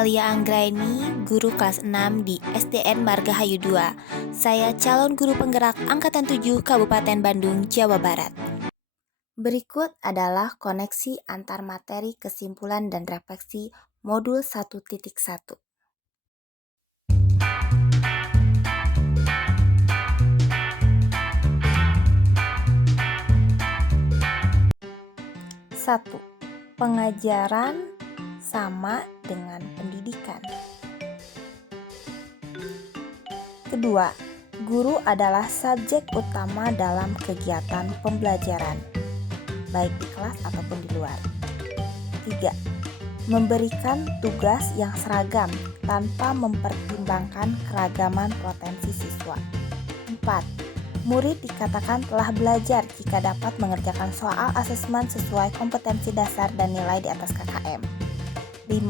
Alia Anggraini, guru kelas 6 di SDN Margahayu 2. Saya calon guru penggerak Angkatan 7 Kabupaten Bandung, Jawa Barat. Berikut adalah koneksi antar materi kesimpulan dan refleksi modul 1.1. Satu, pengajaran sama dengan pendidikan. Kedua, guru adalah subjek utama dalam kegiatan pembelajaran, baik di kelas ataupun di luar. Tiga, memberikan tugas yang seragam tanpa mempertimbangkan keragaman potensi siswa. Empat, murid dikatakan telah belajar jika dapat mengerjakan soal asesmen sesuai kompetensi dasar dan nilai di atas KKM. 5.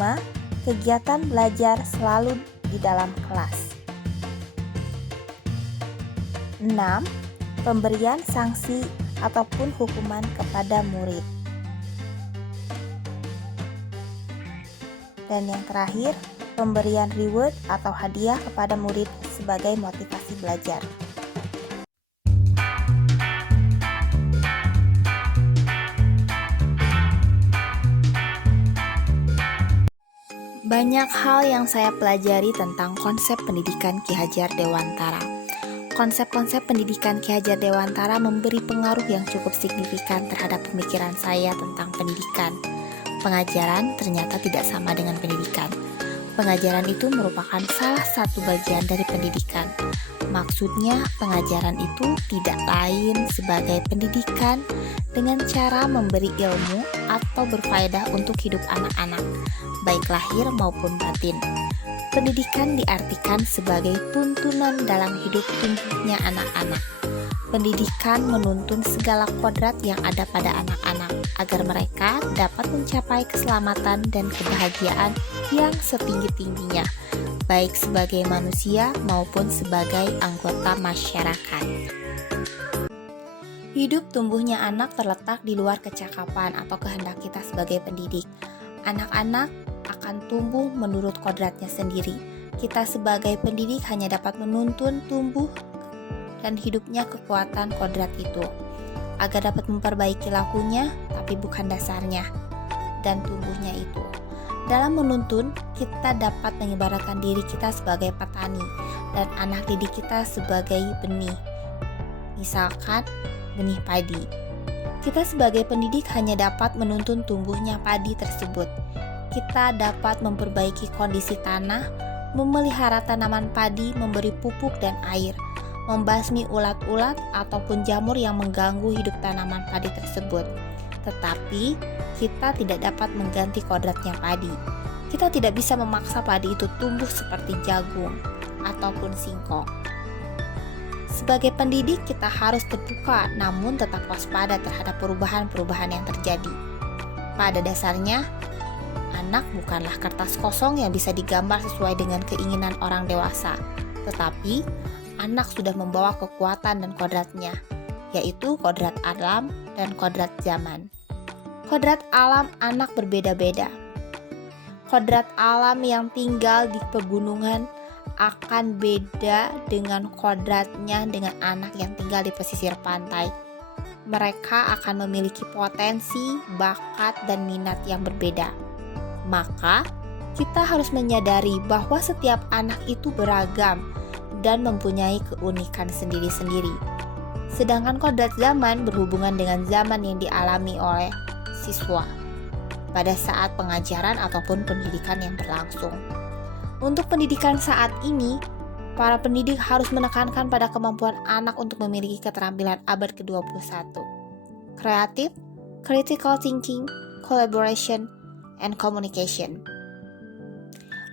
Kegiatan belajar selalu di dalam kelas. 6. Pemberian sanksi ataupun hukuman kepada murid. Dan yang terakhir, pemberian reward atau hadiah kepada murid sebagai motivasi belajar. Banyak hal yang saya pelajari tentang konsep pendidikan Ki Hajar Dewantara. Konsep-konsep pendidikan Ki Hajar Dewantara memberi pengaruh yang cukup signifikan terhadap pemikiran saya tentang pendidikan. Pengajaran ternyata tidak sama dengan pendidikan. Pengajaran itu merupakan salah satu bagian dari pendidikan. Maksudnya, pengajaran itu tidak lain sebagai pendidikan dengan cara memberi ilmu atau berfaedah untuk hidup anak-anak, baik lahir maupun batin. Pendidikan diartikan sebagai tuntunan dalam hidup tumbuhnya anak-anak. Pendidikan menuntun segala kodrat yang ada pada anak-anak agar mereka dapat mencapai keselamatan dan kebahagiaan yang setinggi-tingginya, baik sebagai manusia maupun sebagai anggota masyarakat. Hidup tumbuhnya anak terletak di luar kecakapan atau kehendak kita sebagai pendidik. Anak-anak akan tumbuh menurut kodratnya sendiri. Kita sebagai pendidik hanya dapat menuntun tumbuh dan hidupnya kekuatan kodrat itu, agar dapat memperbaiki lakunya, tapi bukan dasarnya, dan tumbuhnya itu. Dalam menuntun, kita dapat mengibaratkan diri kita sebagai petani, dan anak didik kita sebagai benih. Misalkan, benih padi. Kita sebagai pendidik hanya dapat menuntun tumbuhnya padi tersebut. Kita dapat memperbaiki kondisi tanah, memelihara tanaman padi, memberi pupuk dan air, membasmi ulat-ulat ataupun jamur yang mengganggu hidup tanaman padi tersebut. Tetapi, kita tidak dapat mengganti kodratnya padi. Kita tidak bisa memaksa padi itu tumbuh seperti jagung ataupun singkong. Sebagai pendidik, kita harus terbuka namun tetap waspada terhadap perubahan-perubahan yang terjadi. Pada dasarnya, anak bukanlah kertas kosong yang bisa digambar sesuai dengan keinginan orang dewasa, tetapi anak sudah membawa kekuatan dan kodratnya, yaitu kodrat alam dan kodrat zaman. Kodrat alam anak berbeda-beda. Kodrat alam yang tinggal di pegunungan akan beda dengan kodratnya dengan anak yang tinggal di pesisir pantai. Mereka akan memiliki potensi, bakat, dan minat yang berbeda. Maka, kita harus menyadari bahwa setiap anak itu beragam dan mempunyai keunikan sendiri-sendiri. Sedangkan kodrat zaman berhubungan dengan zaman yang dialami oleh siswa pada saat pengajaran ataupun pendidikan yang berlangsung. Untuk pendidikan saat ini, para pendidik harus menekankan pada kemampuan anak untuk memiliki keterampilan abad ke-21. Kreatif, critical thinking, collaboration, and communication.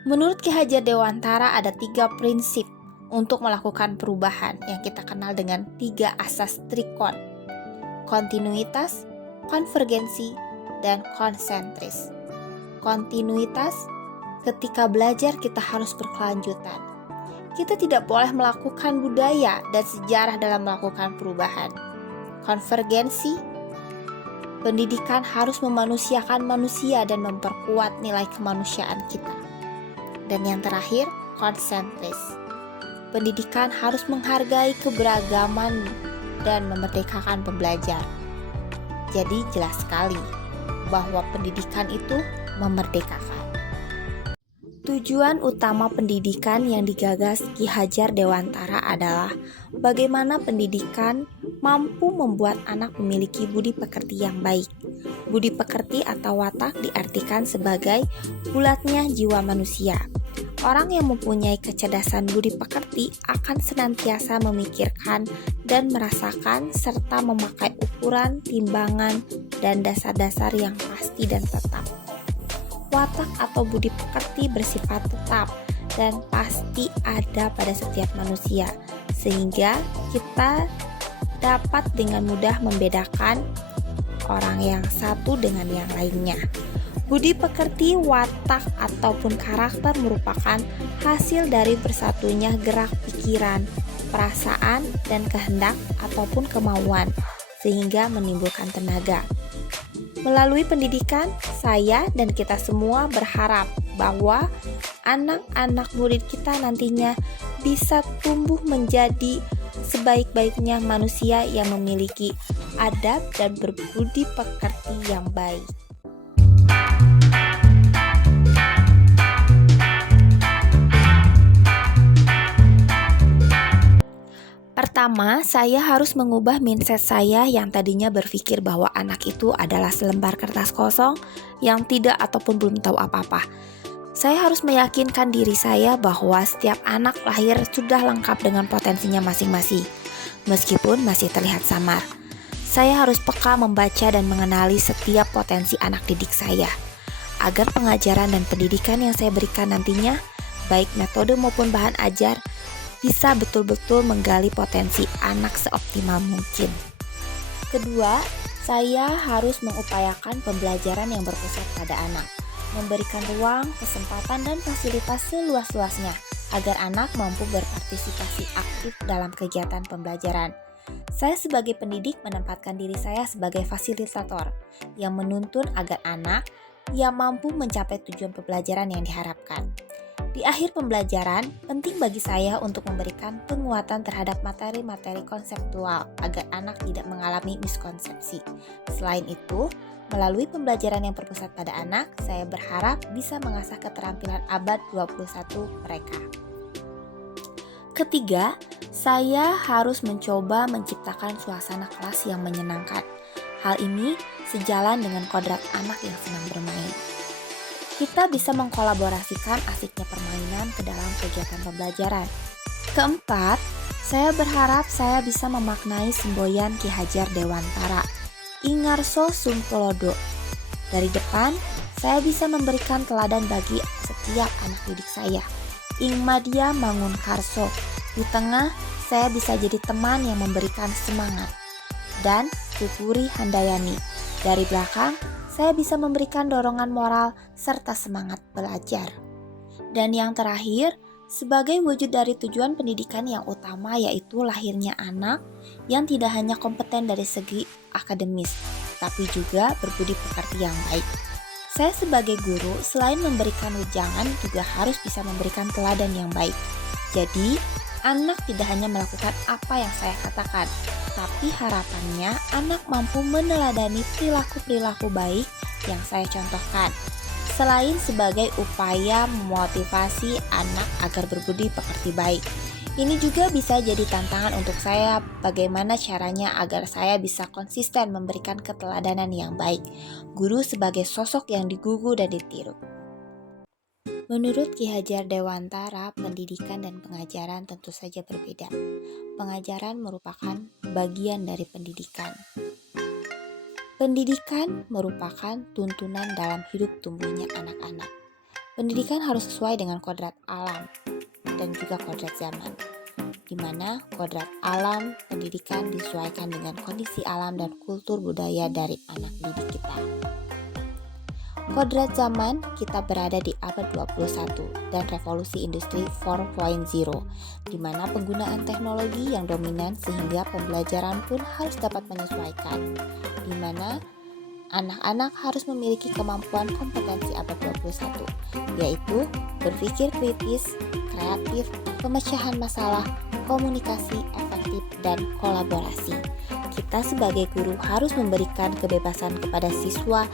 Menurut Ki Hajar Dewantara ada 3 prinsip untuk melakukan perubahan yang kita kenal dengan 3 asas trikon: kontinuitas, konvergensi, dan konsentris. Kontinuitas, ketika belajar kita harus berkelanjutan. Kita tidak boleh melakukan budaya dan sejarah dalam melakukan perubahan. Konvergensi, pendidikan harus memanusiakan manusia dan memperkuat nilai kemanusiaan kita. Dan yang terakhir, konsentris. Pendidikan harus menghargai keberagaman dan memerdekakan pembelajar. Jadi jelas sekali bahwa pendidikan itu memerdekakan. Tujuan utama pendidikan yang digagas Ki Hajar Dewantara adalah bagaimana pendidikan mampu membuat anak memiliki budi pekerti yang baik. Budi pekerti atau watak diartikan sebagai bulatnya jiwa manusia. Orang yang mempunyai kecerdasan budi pekerti akan senantiasa memikirkan dan merasakan serta memakai ukuran, timbangan, dan dasar-dasar yang pasti dan tetap. Watak atau budi pekerti bersifat tetap dan pasti ada pada setiap manusia, sehingga kita dapat dengan mudah membedakan orang yang satu dengan yang lainnya. Budi pekerti, watak, ataupun karakter merupakan hasil dari bersatunya gerak pikiran, perasaan, dan kehendak ataupun kemauan, sehingga menimbulkan tenaga. Melalui pendidikan, saya dan kita semua berharap bahwa anak-anak murid kita nantinya bisa tumbuh menjadi sebaik-baiknya manusia yang memiliki adab dan berbudi pekerti yang baik. Pertama, saya harus mengubah mindset saya yang tadinya berpikir bahwa anak itu adalah selembar kertas kosong yang tidak ataupun belum tahu apa-apa. Saya harus meyakinkan diri saya bahwa setiap anak lahir sudah lengkap dengan potensinya masing-masing, meskipun masih terlihat samar. Saya harus peka membaca dan mengenali setiap potensi anak didik saya, agar pengajaran dan pendidikan yang saya berikan nantinya, baik metode maupun bahan ajar, bisa betul-betul menggali potensi anak seoptimal mungkin. Kedua, saya harus mengupayakan pembelajaran yang berpusat pada anak, memberikan ruang, kesempatan, dan fasilitas seluas-luasnya agar anak mampu berpartisipasi aktif dalam kegiatan pembelajaran. Saya sebagai pendidik menempatkan diri saya sebagai fasilitator yang menuntun agar anak yang mampu mencapai tujuan pembelajaran yang diharapkan. Di akhir pembelajaran, penting bagi saya untuk memberikan penguatan terhadap materi-materi konseptual agar anak tidak mengalami miskonsepsi. Selain itu, melalui pembelajaran yang berpusat pada anak, saya berharap bisa mengasah keterampilan abad 21 mereka. Ketiga, saya harus mencoba menciptakan suasana kelas yang menyenangkan. Hal ini sejalan dengan kodrat anak yang senang bermain. Kita bisa mengkolaborasikan asiknya permainan ke dalam kegiatan pembelajaran. Keempat, saya berharap saya bisa memaknai semboyan Ki Hajar Dewantara, Ingarso Sumpelodo. Dari depan, saya bisa memberikan teladan bagi setiap anak didik saya, Ing Madya Mangunkarso. Di tengah, saya bisa jadi teman yang memberikan semangat. Dan Tuturi Handayani. Dari belakang, saya bisa memberikan dorongan moral serta semangat belajar. Dan yang terakhir, sebagai wujud dari tujuan pendidikan yang utama yaitu lahirnya anak yang tidak hanya kompeten dari segi akademis, tapi juga berbudi pekerti yang baik. Saya sebagai guru selain memberikan wejangan juga harus bisa memberikan teladan yang baik. Jadi, anak tidak hanya melakukan apa yang saya katakan, tapi harapannya anak mampu meneladani perilaku-perilaku baik yang saya contohkan. Selain sebagai upaya memotivasi anak agar berbudi pekerti baik, ini juga bisa jadi tantangan untuk saya bagaimana caranya agar saya bisa konsisten memberikan keteladanan yang baik. Guru sebagai sosok yang digugu dan ditiru. Menurut Ki Hajar Dewantara, pendidikan dan pengajaran tentu saja berbeda. Pengajaran merupakan bagian dari pendidikan. Pendidikan merupakan tuntunan dalam hidup tumbuhnya anak-anak. Pendidikan harus sesuai dengan kodrat alam dan juga kodrat zaman, di mana kodrat alam pendidikan disesuaikan dengan kondisi alam dan kultur budaya dari anak didik kita. Kodrat zaman, kita berada di abad 21 dan revolusi industri 4.0, di mana penggunaan teknologi yang dominan sehingga pembelajaran pun harus dapat menyesuaikan, di mana Anak-anak harus memiliki kemampuan kompetensi abad 21, yaitu berpikir kritis, kreatif, pemecahan masalah, komunikasi efektif, dan kolaborasi. Kita sebagai guru harus memberikan kebebasan kepada siswa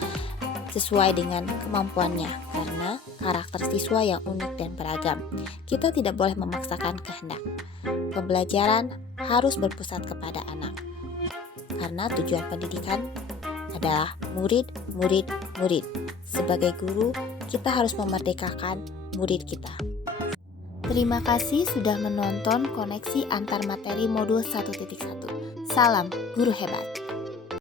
sesuai dengan kemampuannya, karena karakter siswa yang unik dan beragam. Kita tidak boleh memaksakan kehendak. Pembelajaran harus berpusat kepada anak, karena tujuan pendidikan adalah murid, murid, murid. Sebagai guru, kita harus memerdekakan murid kita. Terima kasih sudah menonton koneksi antar materi modul 1.1. Salam guru hebat.